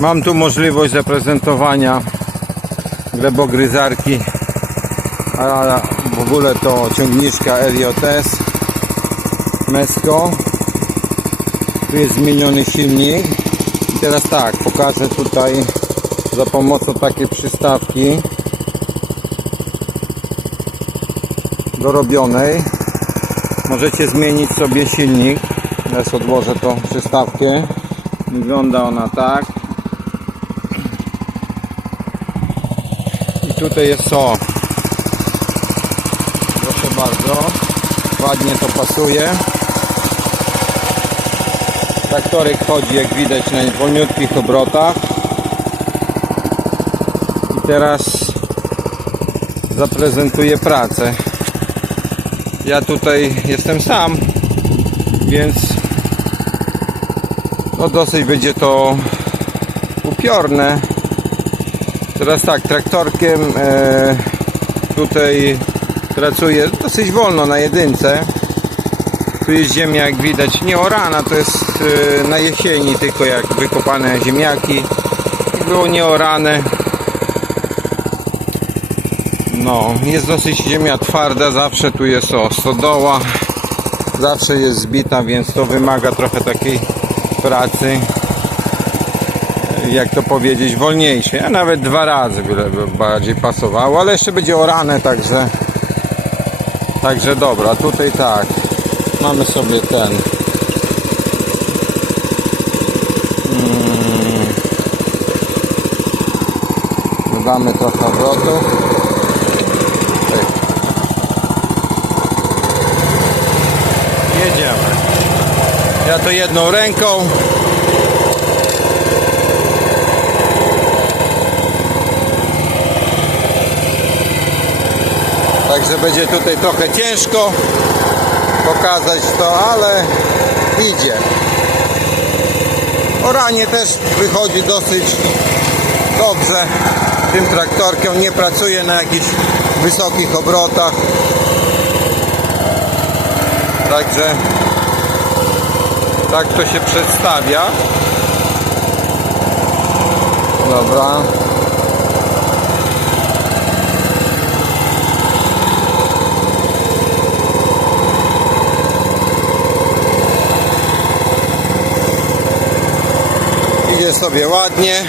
Mam tu możliwość zaprezentowania glebogryzarki, a w ogóle to ciągniczka LJS Mesko. Tu jest zmieniony silnik. I teraz tak, pokażę tutaj za pomocą takiej przystawki dorobionej. Możecie zmienić sobie silnik. Teraz odłożę tą przystawkę. Wygląda ona tak. I tutaj jest co? Proszę bardzo. Ładnie to pasuje. Traktorek chodzi jak widać na wolniutkich obrotach. I teraz zaprezentuję pracę. Ja tutaj jestem sam, więc no dosyć będzie to upiorne. Teraz tak, traktorkiem e, tutaj pracuję dosyć wolno na jedynce. Tu jest ziemia jak widać nie orana, to jest e, na jesieni tylko jak wykopane ziemniaki. Było nieorane. No, jest dosyć ziemia twarda, zawsze tu jest o stodoła. Zawsze jest zbita, więc to wymaga trochę takiej pracy jak to powiedzieć, wolniejszej, a nawet dwa razy by bardziej pasowało, ale jeszcze będzie orane, także także dobra, tutaj tak. Mamy sobie ten. Mm, dodamy trochę obrotów Pyk. jedziemy. Ja to jedną ręką Także będzie tutaj trochę ciężko pokazać to, ale idzie. Oranie też wychodzi dosyć dobrze. Tym traktorkiem nie pracuje na jakichś wysokich obrotach. Także tak to się przedstawia. Dobra. Idzie sobie ładnie.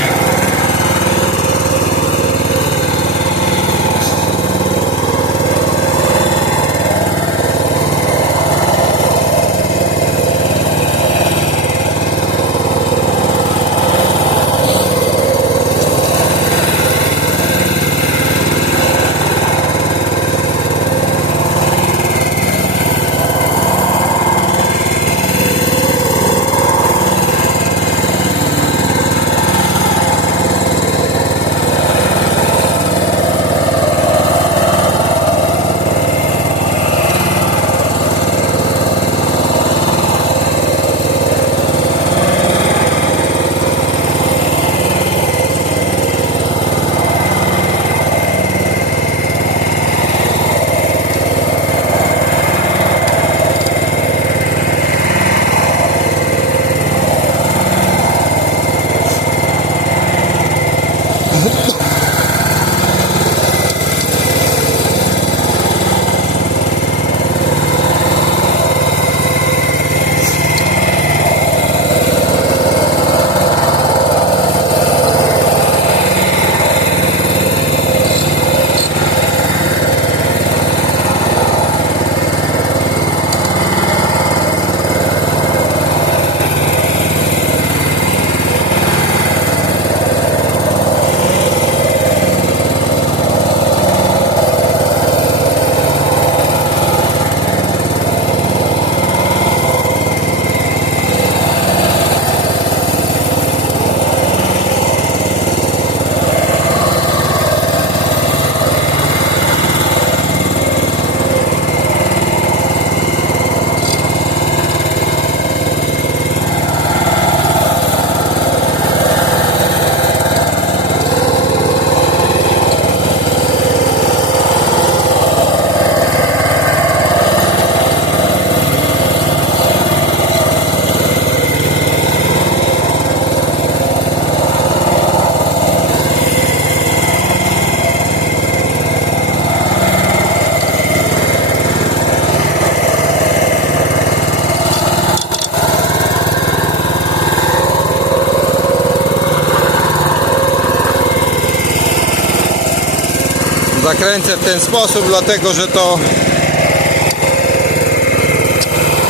Zakręcę w ten sposób, dlatego że to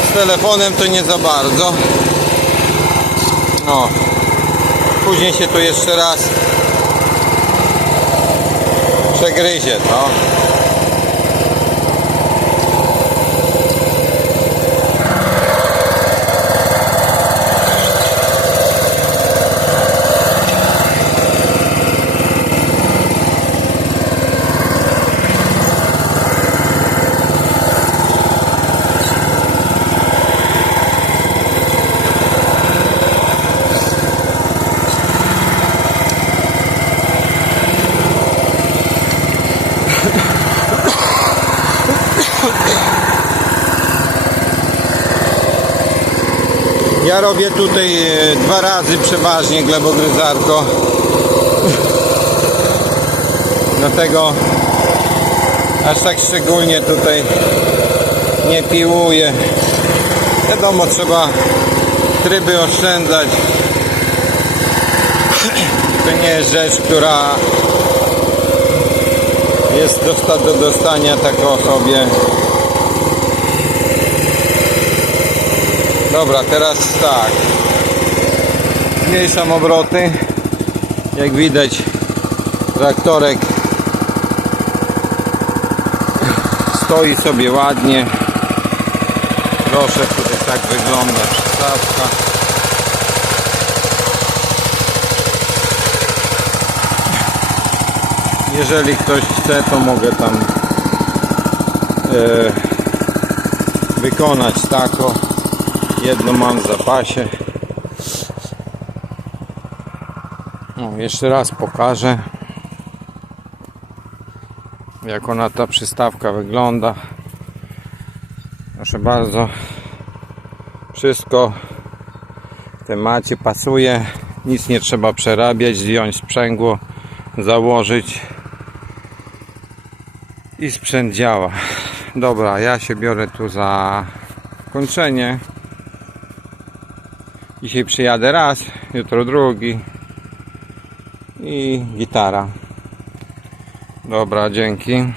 z telefonem to nie za bardzo. No. Później się tu jeszcze raz przegryzie to. Ja robię tutaj e, dwa razy przeważnie glebogryzarko. Dlatego aż tak szczególnie tutaj nie piłuję. Wiadomo, trzeba tryby oszczędzać. To nie jest rzecz, która jest dosta do dostania tak osobie. Dobra, teraz tak. Zmniejszam obroty. Jak widać, traktorek stoi sobie ładnie. Proszę, tutaj tak wygląda przystawka. Jeżeli ktoś chce, to mogę tam e, wykonać tako. Jedno mam w zapasie. No, jeszcze raz pokażę jak ona ta przystawka wygląda. Proszę bardzo. Wszystko w temacie pasuje. Nic nie trzeba przerabiać, zdjąć sprzęgło, założyć i sprzęt działa. Dobra, ja się biorę tu za kończenie. Dzisiaj przyjadę raz, jutro drugi i gitara. Dobra, dzięki.